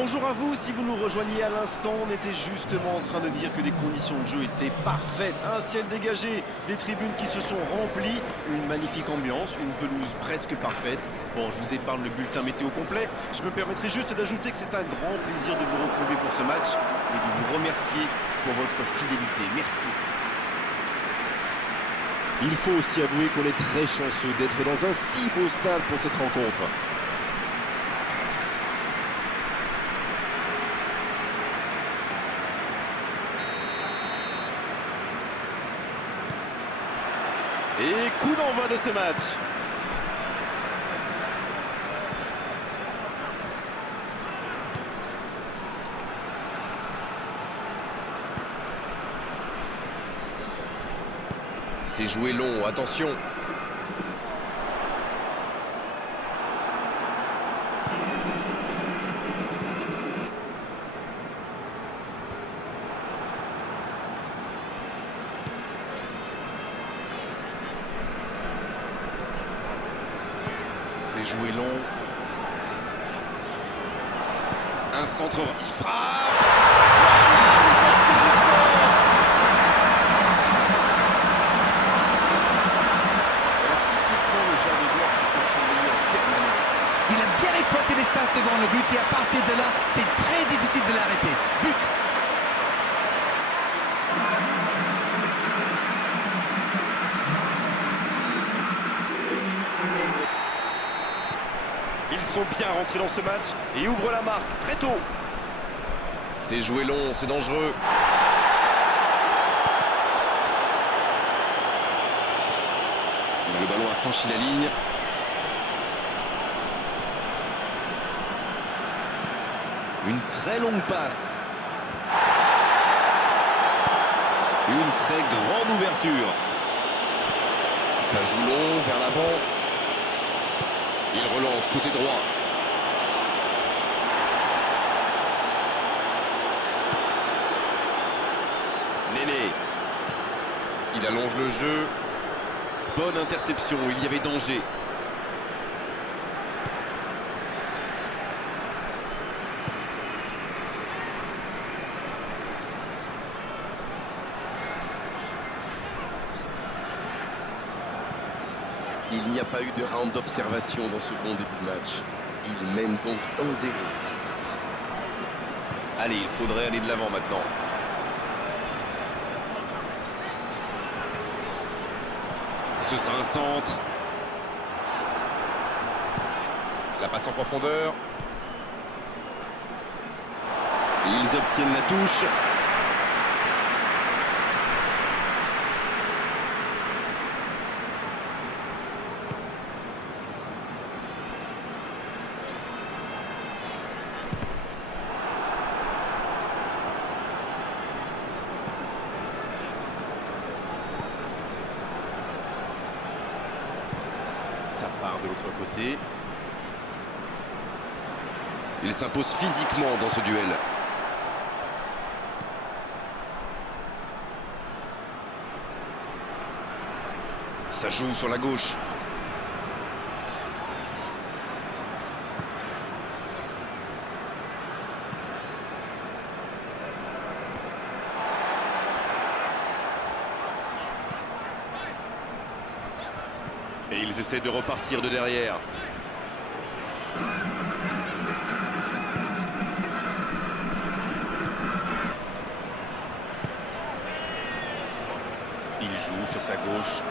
Bonjour à vous, si vous nous rejoignez à l'instant, on était justement en train de dire que les conditions de jeu étaient parfaites. Un ciel dégagé, des tribunes qui se sont remplies, une magnifique ambiance, une pelouse presque parfaite. Bon, je vous épargne le bulletin météo complet. Je me permettrai juste d'ajouter que c'est un grand plaisir de vous retrouver pour ce match et de vous remercier pour votre fidélité. Merci. Il faut aussi avouer qu'on est très chanceux d'être dans un si beau stade pour cette rencontre. Et coup d'envoi de ce match. C'est joué long, attention. C'est joué long. Un centre, il frappe. Typiquement le genre de joueur qui fait surveiller en permanence. Il a bien exploité l'espace devant le but et à partir de là, c'est très difficile de l'arrêter. But! Ils sont bien rentrés dans ce match et ouvrent la marque très tôt. C'est joué long, c'est dangereux. Le ballon a franchi la ligne. Une très longue passe. Une très grande ouverture. Ça joue long, vers l'avant. Il relance côté droit. Néné. Il allonge le jeu. Bonne interception, il y avait danger. Il n'y a pas eu de round d'observation dans ce bon début de match. Il mène donc 1-0. Allez, il faudrait aller de l'avant maintenant. Ce sera un centre. La passe en profondeur. Ils obtiennent la touche. Ça part de l'autre côté. Il s'impose physiquement dans ce duel. Ça joue sur la gauche. Et ils essaient de repartir de derrière. Il joue sur sa gauche.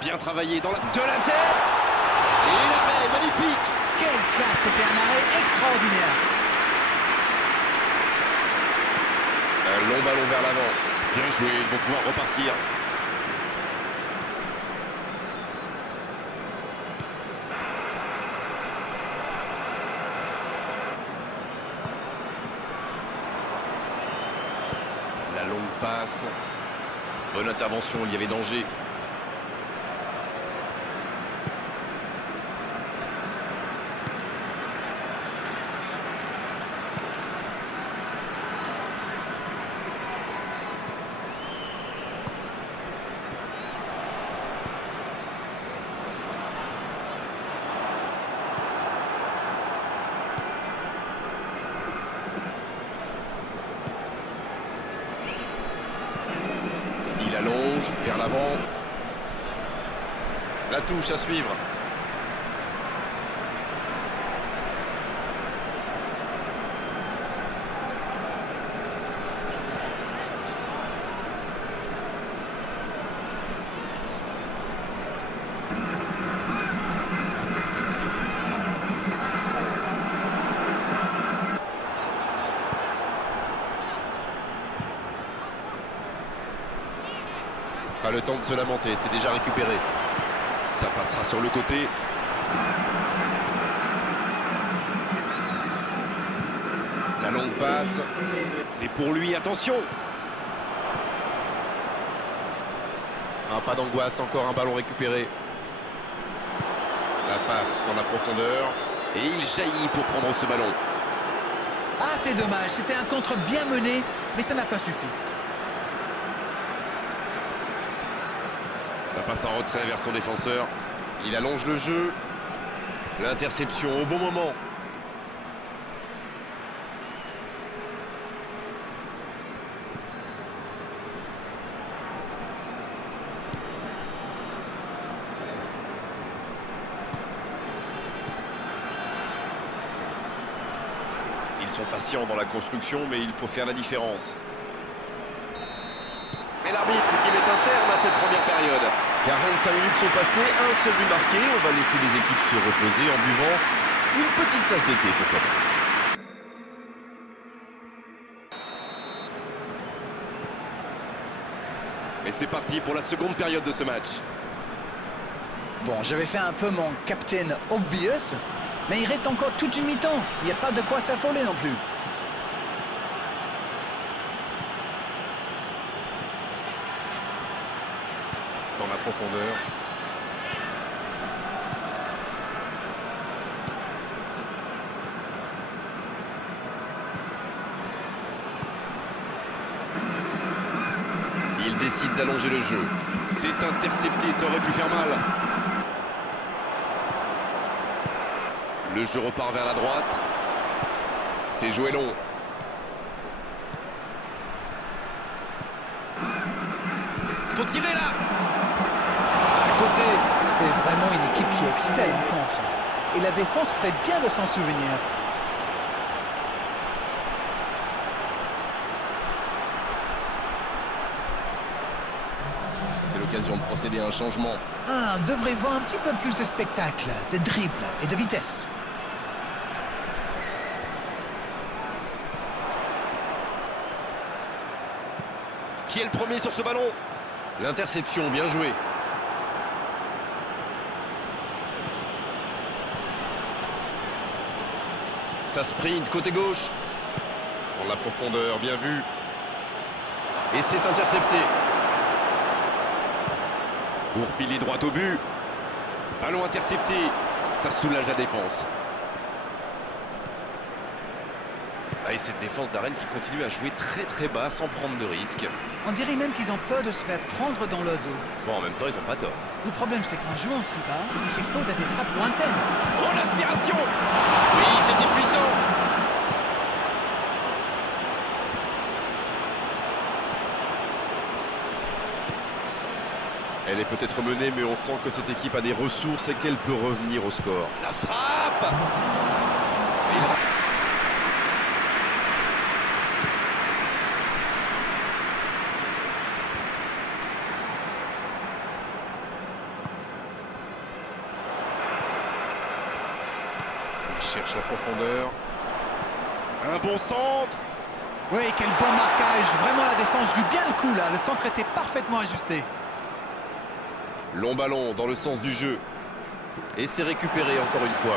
Bien travaillé dans la... De la tête. Et l'arrêt, magnifique. Quelle classe! C'était un arrêt extraordinaire. Un long ballon vers l'avant. Bien joué, ils vont pouvoir repartir. La longue passe. Bonne intervention, il y avait danger. allonge vers l'avant. La touche à suivre. Pas le temps de se lamenter, c'est déjà récupéré. Ça passera sur le côté. La longue passe. Et pour lui, attention. Un pas d'angoisse, encore un ballon récupéré. La passe dans la profondeur. Et il jaillit pour prendre ce ballon. Ah, c'est dommage. C'était un contre bien mené, mais ça n'a pas suffi. La passe en retrait vers son défenseur. Il allonge le jeu. L'interception au bon moment. Ils sont patients dans la construction, mais il faut faire la différence. Et l'arbitre qui met un terme à cette première période. 45 minutes sont passées, un seul but marqué. On va laisser les équipes se reposer en buvant une petite tasse de thé, pourquoi pas. Et c'est parti pour la seconde période de ce match. Bon, j'avais fait un peu mon captain obvious, mais il reste encore toute une mi-temps. Il n'y a pas de quoi s'affoler non plus. Dans la profondeur. Il décide d'allonger le jeu. C'est intercepté, ça aurait pu faire mal. Le jeu repart vers la droite. C'est joué long. Faut tirer là. À côté. C'est vraiment une équipe qui excelle en contre. Et la défense ferait bien de s'en souvenir. C'est l'occasion de procéder à un changement. Ah, on devrait voir un petit peu plus de spectacle, de dribble et de vitesse. Qui est le premier sur ce ballon? L'interception, bien joué. Ça sprint côté gauche. Dans la profondeur, bien vu. Et c'est intercepté. Pour filer droit au but. Ballon intercepté. Ça soulage la défense. Ah, et cette défense d'Arène qui continue à jouer très bas sans prendre de risques. On dirait même qu'ils ont peur de se faire prendre dans le dos. Bon, en même temps, ils n'ont pas tort. Le problème, c'est qu'en jouant si bas, ils s'exposent à des frappes lointaines. Oh, l'aspiration! Oui, c'était puissant. Elle est peut-être menée, mais on sent que cette équipe a des ressources et qu'elle peut revenir au score. La frappe! Il cherche la profondeur. Un bon centre! Oui, quel bon marquage. Vraiment, la défense joue bien le coup, là. Le centre était parfaitement ajusté. Long ballon dans le sens du jeu. Et c'est récupéré encore une fois.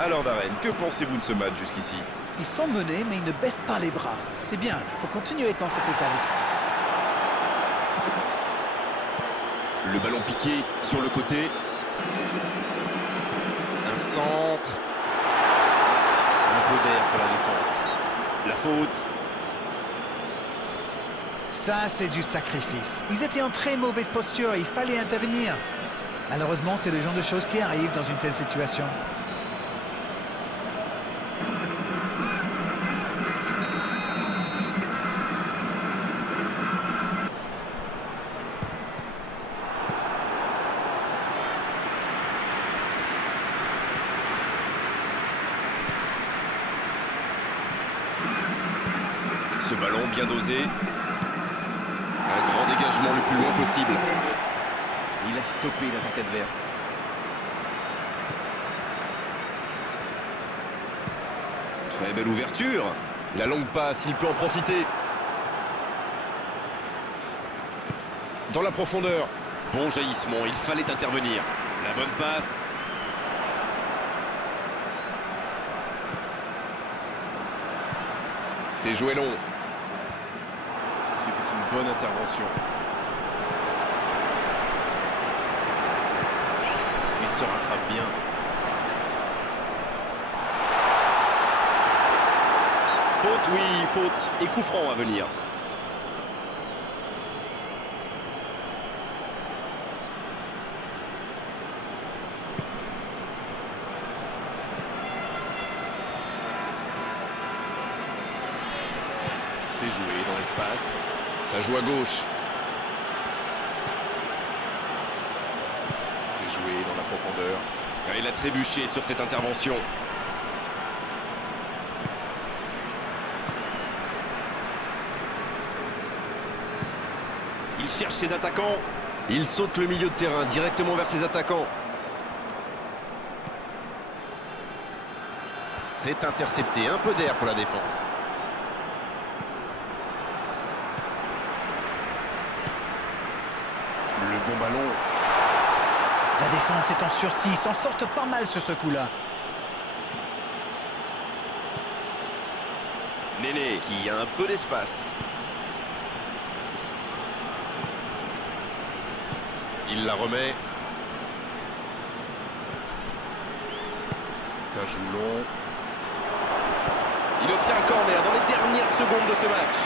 Alors Darren, que pensez-vous de ce match jusqu'ici? Ils sont menés, mais ils ne baissent pas les bras. C'est bien, il faut continuer dans cet état d'esprit. Le ballon piqué sur le côté. Un centre. Un peu d'air pour la défense. La faute. Ça, c'est du sacrifice. Ils étaient en très mauvaise posture, il fallait intervenir. Malheureusement, c'est le genre de choses qui arrivent dans une telle situation. Ce ballon bien dosé. Un grand dégagement le plus loin possible. Il a stoppé l'attaque adverse. Très belle ouverture. La longue passe, il peut en profiter. Dans la profondeur. Bon jaillissement, il fallait intervenir. La bonne passe. C'est joué long. C'était une bonne intervention. Il se rattrape bien. Faute, oui, faute. Et coup franc à venir. C'est joué dans l'espace. Ça joue à gauche. C'est joué dans la profondeur. Il a trébuché sur cette intervention. Il cherche ses attaquants. Il saute le milieu de terrain directement vers ses attaquants. C'est intercepté. Un peu d'air pour la défense. Le bon ballon. La défense est en sursis, ils s'en sortent pas mal sur ce coup-là. Néné qui a un peu d'espace. Il la remet. Ça joue long. Il obtient un corner dans les dernières secondes de ce match.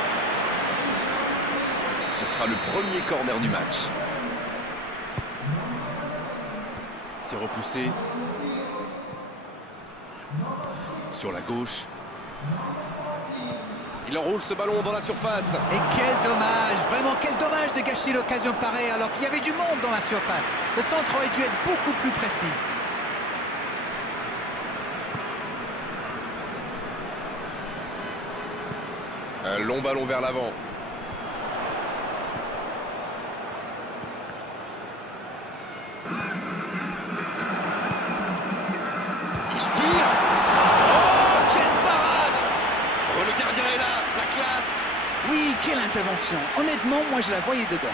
Ce sera le premier corner du match. C'est repoussé. Sur la gauche. Il enroule ce ballon dans la surface. Et quel dommage, vraiment quel dommage de gâcher l'occasion pareille alors qu'il y avait du monde dans la surface. Le centre aurait dû être beaucoup plus précis. Un long ballon vers l'avant. Il tire. Oh, quelle parade! Oh, le gardien est là, la classe. Oui, quelle intervention. Honnêtement, moi je la voyais dedans.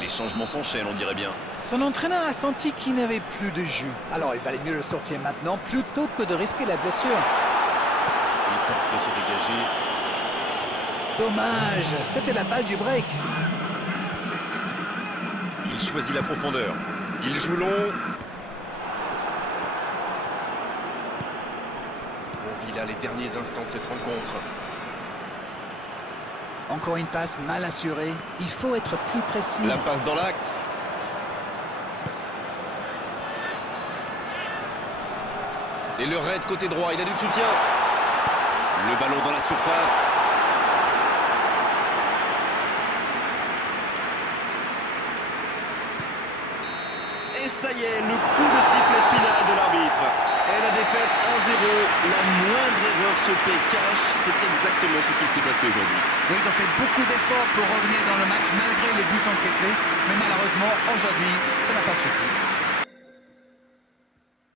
Les changements s'enchaînent, on dirait bien. Son entraîneur a senti qu'il n'avait plus de jus. Alors il valait mieux le sortir maintenant plutôt que de risquer la blessure. Il tente de se dégager. Dommage, c'était la balle du break. Il choisit la profondeur. Il joue long. On vit là les derniers instants de cette rencontre. Encore une passe mal assurée. Il faut être plus précis. La passe dans l'axe. Et le raid côté droit, il a du soutien. Le ballon dans la surface. Et ça y est, le coup de sifflet final de l'arbitre. Et la défaite 1-0, la moindre erreur se paie cash. C'est exactement ce qu'il s'est passé aujourd'hui. Oui, ils ont fait beaucoup d'efforts pour revenir dans le match malgré les buts encaissés. Mais malheureusement, aujourd'hui, ça n'a pas suffi.